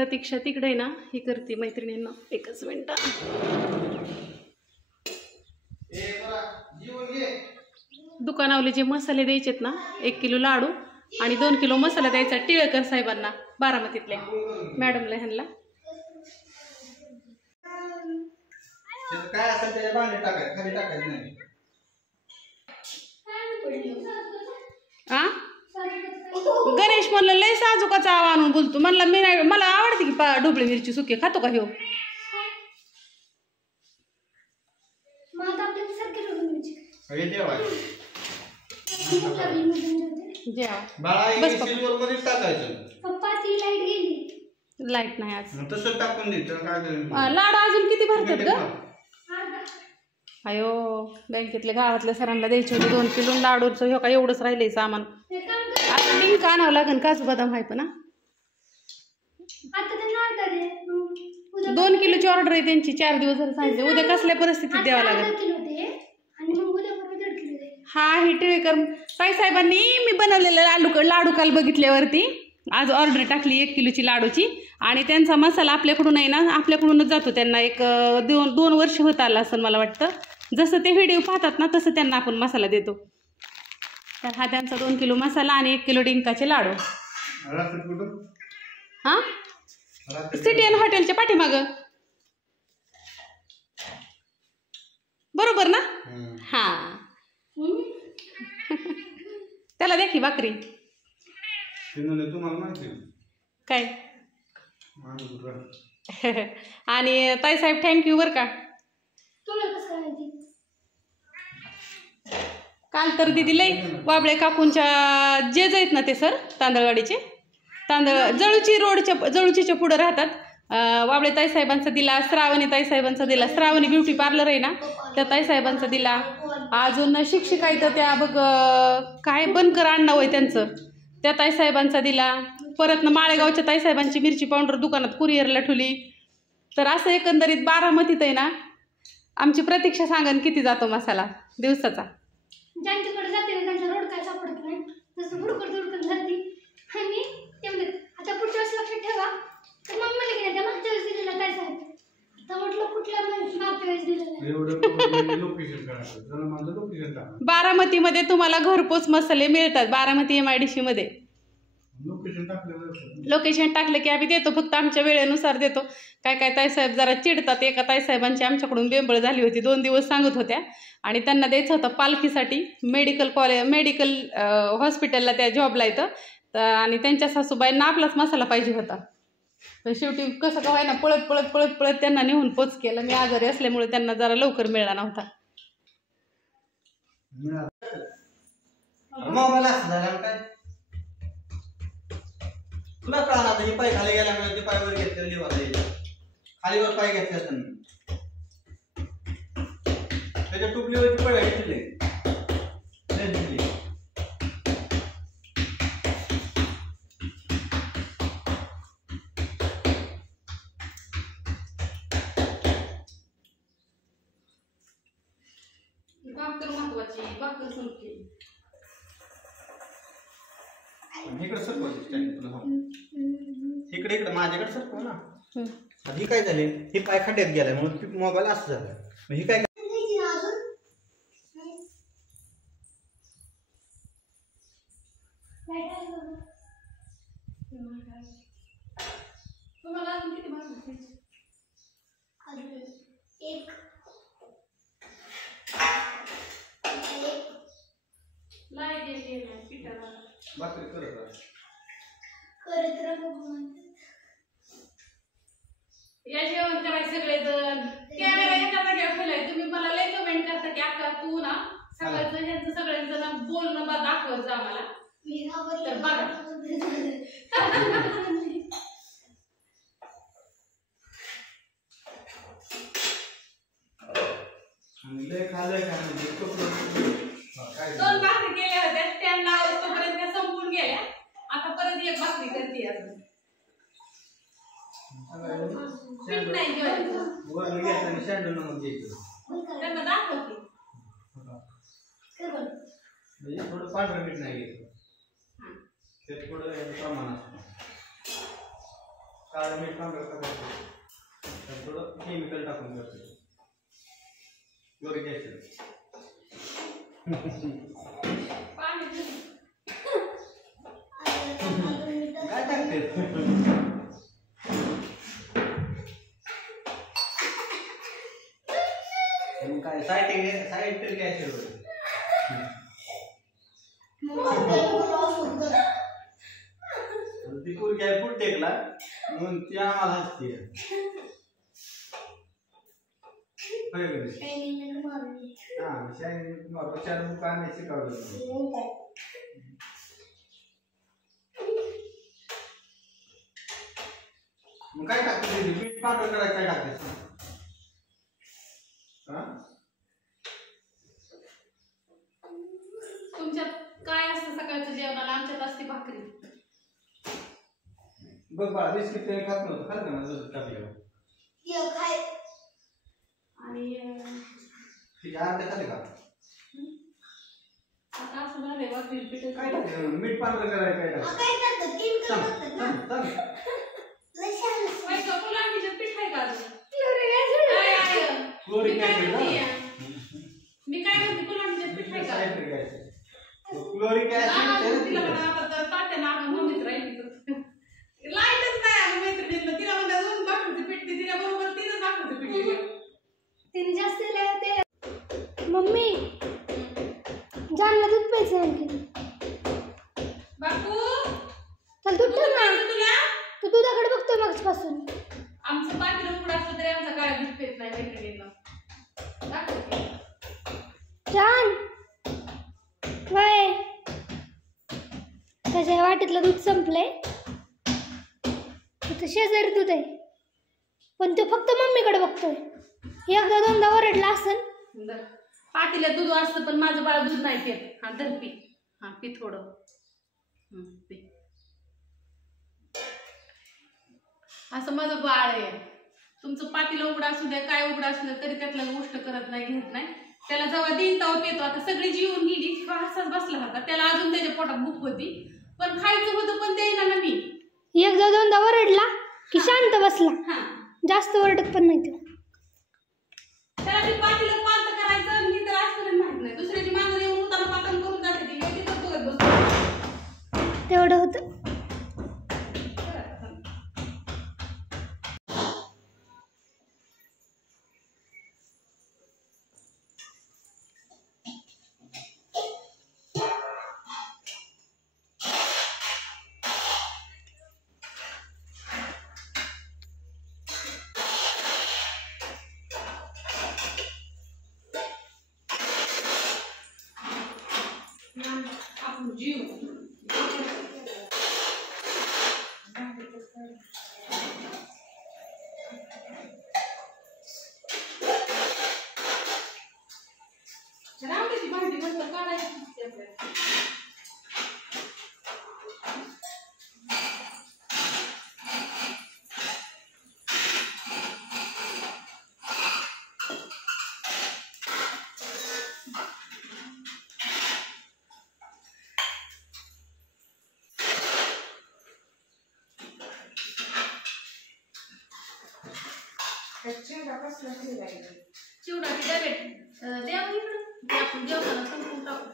प्रतीक्षा तिकडे ना ही करते मैत्रिणींना. एकच मिनिट. दुकानावले जे मसाले द्यायचेत ना 1 किलो लाडू आणि 2 किलो मसाला द्यायचा टिळेकर साहेबांना बारामतीतल्या मॅडमला ह्यांना. काय असेल त्याच्या भांडे टाकायचं खाली टाकायचं नाही. गणेश म्हणलं लय साजूकाचा आवा आणून बोलतो. म्हणला मी नाही, मला आवडते की ढोबळी मिरची सुकी. खातो का ह्यो? लाईट नाही आज. लाडू अजून किती भरतात ग? अयो बँकेतल्या गावातल्या सरांना द्यायचे होते 2 किलो लाडूचं. ह्यो का एवढंच राहिलंय सामान. आता डिंक आणावं लागेल. काजू बदाम आहे पण 2 किलोची ऑर्डर आहे त्यांची. 4 दिवस झाले सांगितले. उद्या कसल्या परिस्थितीत द्यावं लागेल. हा ही टिळेकर साहेबांनी मी बनवलेलं लाडू काल बघितल्यावरती आज ऑर्डर टाकली 1 किलोची लाडूची. आणि त्यांचा मसाला आपल्याकडून आहे ना, आपल्याकडूनच जातो. त्यांना एक 2 वर्ष होत आलं असं मला वाटतं. जसं ते व्हिडिओ पाहतात ना तसं त्यांना आपण मसाला देतो. तर हा त्यांचा 2 किलो मसाला आणि 1 किलो डिंकाचे लाडू. हा सिटी एन हॉटेलच्या पाठीमागं बरोबर ना? हा त्याला द्या की भाकरी. काय आणि ताईसाहेब थँक्यू बरं का. काल तर दिदी लई वाबळे काकूंच्या जे आहेत ना ते सर तांदळवाडीचे जळूचीच्या पुढं राहतात. वाबळे ताईसाहेबांचा दिला, श्रावणी ताईसाहेबांचा दिला. श्रावणी ब्युटी पार्लर आहे ना त्या ताईसाहेबांचा दिला. अजून शिक्षिका इथं त्या बघ काय बनकर अण्णा होय त्यांचं, त्या ताईसाहेबांचा दिला. परत ना माळेगावच्या ताईसाहेबांची मिरची पावडर दुकानात कुरिअरला ठेवली. तर असं एकंदरीत बारामतीत आहे ना आमची प्रतीक्षा सांगन किती जातो मसाला दिवसाचा. ज्यांच्याकडे जाते ना त्यांचा रोड काय सापडत नाही. तसं हुडकत जाते आणि ते म्हणतात आता पुढच्या वेळेस लक्षात ठेवा. तर मग मला की नाही त्या मागच्या वेळेस दिलेला काय साहेब. आता म्हटलं कुठल्या मागच्या वेळेस दिलेला. बारामतीमध्ये तुम्हाला घरपोच मसाले मिळतात. बारामती MIDC मध्ये लोकेशन टाकलं की आम्ही देतो. फक्त आमच्या वेळेनुसार देतो. काय ताईसाहेब जरा चिडतात. एका ताईसाहेबांची आमच्याकडून बेंबळ झाली होती. 2 दिवस सांगत होत्या आणि त्यांना द्यायचं होतं पालखीसाठी मेडिकल हॉस्पिटलला त्या जॉबला येतं. आणि त्यांच्या सासूबाईंना आपलाच मसाला पाहिजे होता. तर शेवटी कसं का व्हायना पळत त्यांना नेऊन पोच केलं. मी आजारी असल्यामुळे त्यांना जरा लवकर मिळाला नव्हता. तुला कळणार नाही. पाय खाली गेल्यामुळे ते पायवर घेतले खालीवर पाय घेतले असं त्याच्या टुपलीवरची पळ घेतले. इकडे सरको इकडे माझ्याकडे सरको ना. ही काय झाले हे पाय खड्ड्यात गेलाय म्हणून मोबाईल असं झालं. ही काय या जेवण करायचं सगळेजण. कॅमेरा याच्यावर ठेवलाय. तुम्ही मला लय कमेंट करता की अक्का तू ना सगळ्यांचं ह्यांचं सगळ्यांचं बोलणं दाखवत जा मला. तर बघा दोन भाकरी केल्या होत्या. स्टँड लावलं तोपर्यंत त्या संपून गेल्या. आता परत एक भाकरी करते अजून. पीठ नाही त्यांना दाखवते. थोडं पांढरं पीठ नाही घ्यायचं. ते थोडं प्रमाण असतं. काळं मीठ पांढरं करायचं, तर थोडं केमिकल टाकून करतो, क्लोरिक ऍसिड. काय टाकते काय सायट्रिक ऍसिड वगैरे. ती पोरगी आहे फूड टेकला म्हणून ती आम्हाला हसते. हा शायनिंग मारून पाणी शिकवलं. मग काय टाकते मीठ पांढरं करायचं काय टाकते? तुमच्यात काय असतं सकाळचं जेवणाला? आमच्यात असते भाकरी. बघ बाळा बिस्किट तरी खात नव्हतं, खात ना दूध टाकलं आणि ठीक आहे अर्धे खाते का? आता असं झालंय भाकरी पीठ काय टाकते मीठ पांढरं करायचं काय मुलांच्या पीठ आहे का अजून? क्लोरिक ऍसिड मी काय म्हणते मुलांच्या पीठ आहे का? क्लोरिक ऍसिड तिला म्हणा तात्या ना मम्मीच राहिली लाईटच नाही मैत्रिणीला. तिला म्हणतात दोन भाकरीचं पीठ दे, तिला बरोबर 3 भाकरीचं पीठ दिलं. तिने जास्त ते मम्मी जानला दूध प्यायचं आणखी. बापू चल दूध ठेव ना. तुला तू दुधाकडे बघतोय मागपासून. आमचं पाटील उघड असलं तरी आमचा काय दूध पेत नाही मैत्रिणीला. जान वय त्याच्या वाटीतलं दूध संपलंय. तिथं शेजारी दूध आहे पण तो फक्त मम्मीकडे बघतोय. एकदा दोनदा ओरडला असेल. पाटीला दूध असतं पण माझं बाळ दूध नाही पेत. हा तर पी. हा पी थोडं. पी. असं माझं बाळ आहे. तुमचं पाटीला उघडा असू द्या काय उघडा असू द्या तरी त्यातला गोष्ट करत नाही घेत नाही. त्याला जेव्हा देईन तेव्हा पेतो. आता सगळी जीवन गेली असाच बसला होता. त्याला अजून त्याच्या पोटात भूक होती पण खायचं होतं पण देईना ना मी. एकदा दोनदा ओरडला की शांत बसला. जास्त ओरडत पण नाही तो. त्याला ते पाटीला पालत करायचं आणि ही तर आजपर्यंत माहित नाही. दुसऱ्याची मागणी येऊन उतारा पातन करून जाते ती मी तिथं बघत बसतो. तेवढं होतं. आपण जीव रावल्याची भांडी म्हटलं काढायची आपल्याला. चिवडा ती डायरेक्ट द्या इकडं आपण जेवताना संपून टाकू.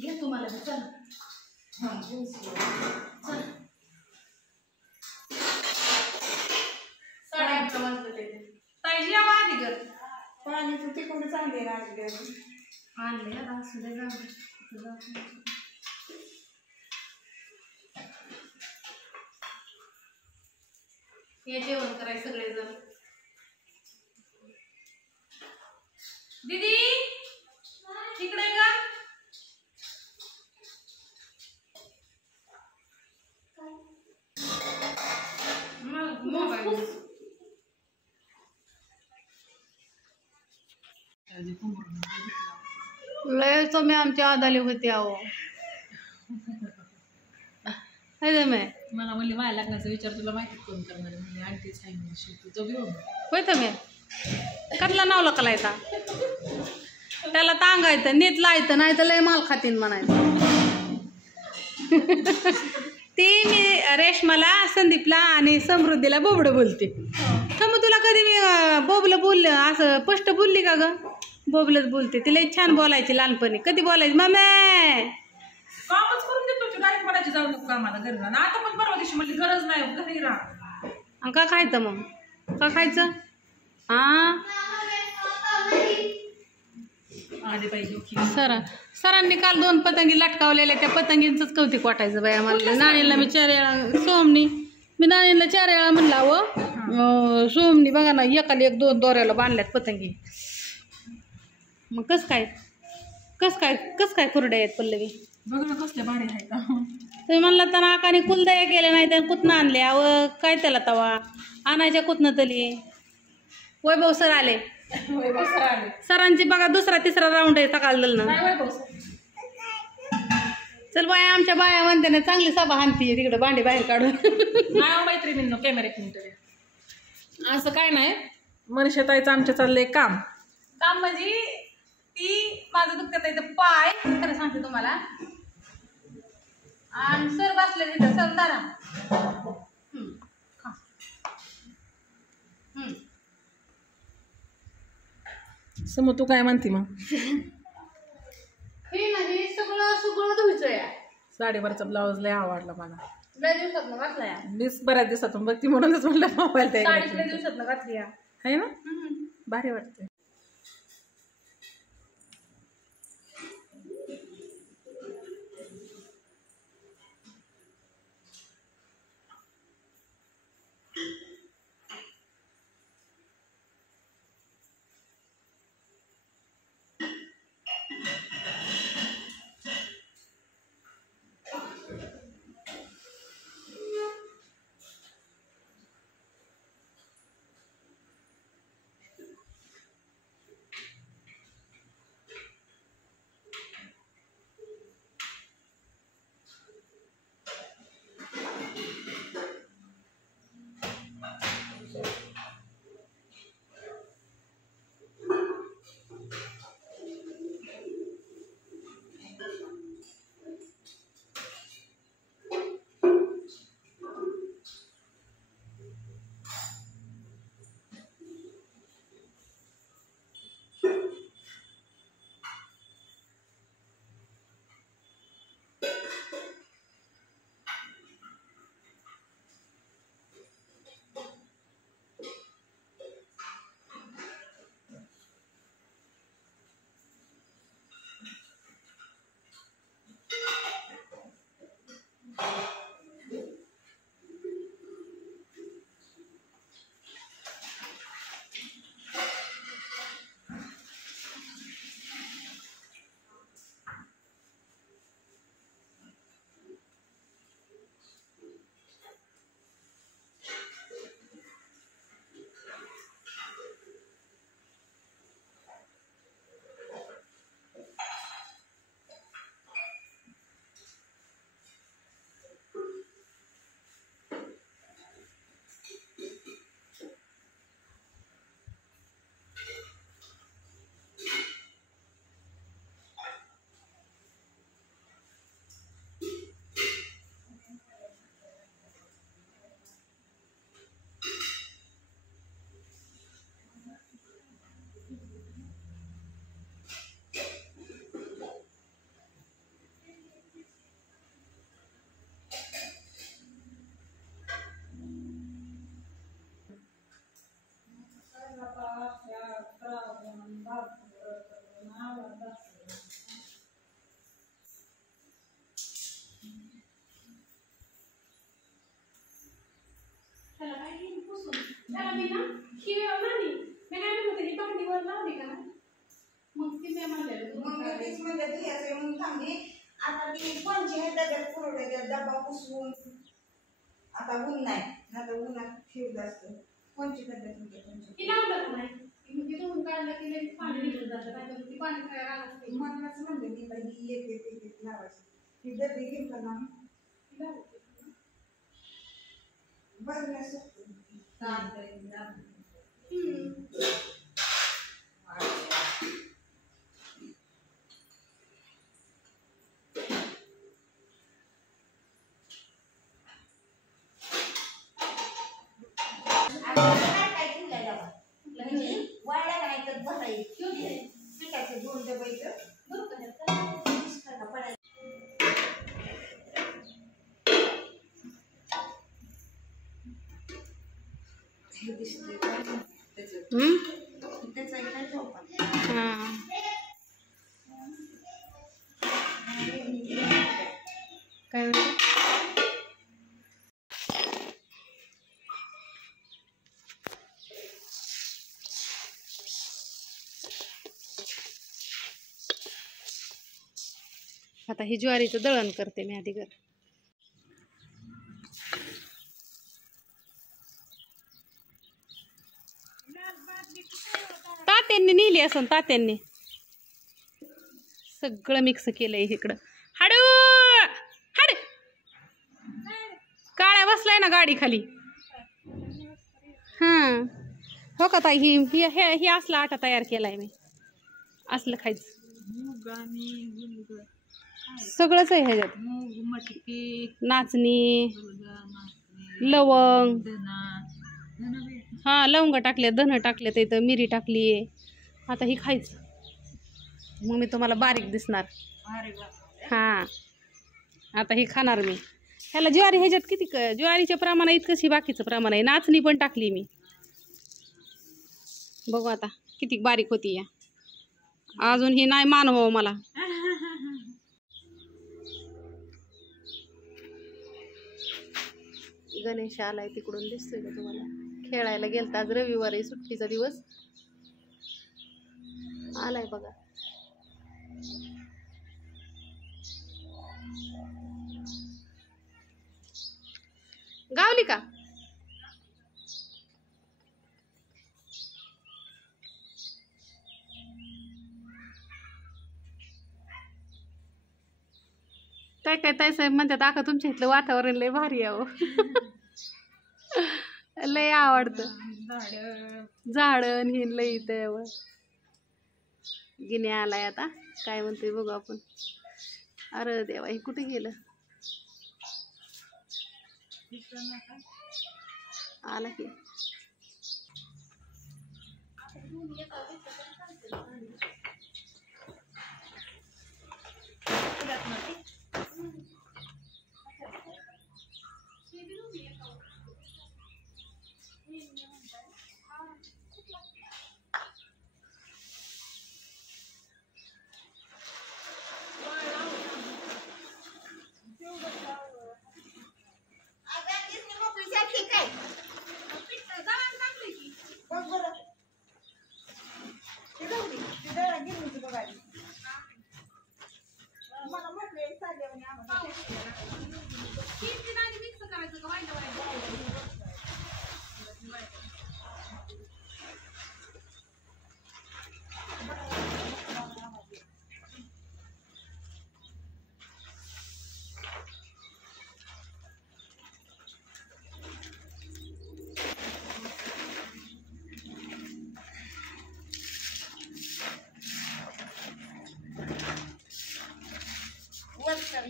घे तुम्हाला चला. चला 11:30 वाजलं ते. ताई जेवा आधी घर पाणी तर तिकडे चांगले राजले आणले आता असू दे जाऊ. हे जेवण कराय सगळेजण. दीदी इकडे का? मोबाईल लय तुम्ही आमच्या आदाले होते अहो. मला म्हणले माझ्या लग्नाचा विचार तुला माहिती कोण करणार म्हणजे आणखीच आहे म्हणजे तुझं घेऊन होय तुम्ही कसला नावला कला येता त्याला टांगायचं नीट लायचं नाही तर लय माल खातीन म्हणायचं. ती मी रेशमाला, संदीपला आणि समृद्धीला बोबडं बोलते. मग तुला कधी मी बोबलं बोललं असं स्पष्ट बोलली का ग? बोबलत बोलते. तिला छान बोलायची लहानपणी. कधी बोलायची मम्मी कामच करून देतो तू, डायरेक्ट म्हणायची जाऊ नको कामाला घरी राहा. आता पण परवा दिवशी म्हणली गरज नाही घरी राहा. का खायचं मग? का खायचं? हा आधी पाहिजे सरांनी काल 2 पतंगी लटकावलेल्या. त्या पतंगींचंच कौतिक वाटायचं बाई आम्हाला. नाणीला मी 4 वेळा सोमनी मी नाणीला 4 वेळा म्हणला व सोमनी बघा ना एकाला 1-2 दोऱ्याला बांधल्यात पतंगी. मग कस काय कुरड्या आहेत पल्लवी? बघ ना कसल्या भाडे आहे का. तुम्ही म्हणला तर नाकाने कुलदया केल्या नाही तर कुठनं आणल्या व काय त्याला तवा आणायच्या कुठनं तरी. वैभव सर आले. सरांची बघा 2रा-3रा राऊंड आहे सकाळ लग्न. चल बाया आमच्या बाया म्हणते ना चांगली सभा हाणती तिकडे भांडी बाहेर काढून. नाही मैत्रिणींनो कॅमेरा एक मिनिट. असं काय नाही, मनीषाताईचं आमच्या चाललंय काम म्हणजे ती माझं दुखत आहे पाय खरं सांगते तुम्हाला. आणि सर बसले तिथं. सर दारा समोर तू काय म्हणते मग? हे नाही सगळं धुयचं या. साडीवरचा ब्लाऊज लय आवडला मला. लय दिवसात घातला या. मीच बऱ्याच दिवसातून बघती म्हणूनच म्हणलं मोबाईल त्या साडी लय दिवसात घातली या. आहे ना, भारी वाटते. डबा पुसून आता ऊन नाही ना तर उन्हात ठेव जास्त कोणची पद्धत होते तुमची लावलं नाही म्हणजे धुवून काढलं की लगेच पाणी निघून जातं नाही ती पाणी खायला लागते म्हणूनच म्हणलं मी बाई येते लावायची ती डबी घेऊन का ना बघण्यासाठी हम्म? त्याचा काय झोपा हा. काय म्हणते? आता ही ज्वारीचं दळण करते मी आधी घर. तात्यांनी नेली असं तात्यांनी सगळं मिक्स केलंय इकडं. हाडू हाड काळ्या बसलाय ना गाडी खाली. हा हो का ताई, ही असला आटा तयार केलाय मी. असलं खायचं सगळंच आहे ह्याच्यात. नाचणी, लवंग, हा लवंग टाकले, धन टाकले, इथं मिरी टाकली. आता ही खायचं मग मी तुम्हाला बारीक दिसणार. हा आता ही खाणार मी. ह्याला ज्वारी ह्याच्यात किती ज्वारीच्या प्रमाण इतकंच ही बाकीचं प्रमाण आहे. नाचणी पण टाकली मी. बघू आता किती बारीक होती या. अजून ही नाही मानव मला. गणेश आलाय तिकडून दिसतोय का तुम्हाला? खेळायला गेलता आज रविवारी सुट्टीचा दिवस. आलाय बघा. गावली का? काय ताई साहेब म्हणतात आका तुमच्या इथलं वातावरण लय भारी आहे. लय आवडतं. झाडं हे लय इथं. गिन्या आलाय आता काय म्हणतोय बघू आपण. अरे देवा हे कुठे गेलं? आला की.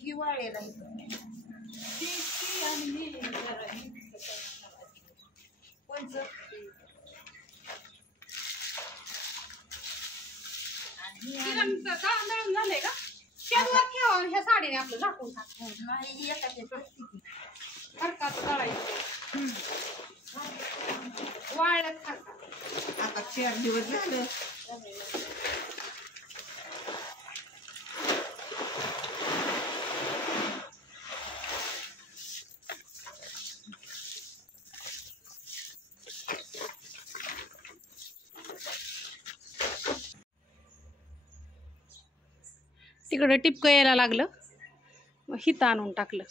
हिवाळेला कोणचं झालंय का? शेतवर ठेवा ह्या साडीने आपलं झाकून टाक. नाही एखाद्या प्लास्टिक फरकाचं तळायचं वाळल्यात खात. आता 4 दिवस झालं. तिकडं टिपकं यायला लागलं मग हिथं आणून टाकलं.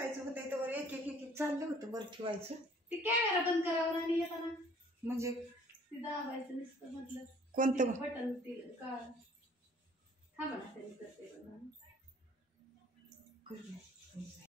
पुसायचं होतं तर एक एक एक चाललं होतं बरं ठेवायचं. ते कॅमेरा बंद करावं आणि येताना म्हणजे ते दाबायचं नुसतं म्हटलं कोणतं बटन ते का थांबा ना त्यांनी करते करूया.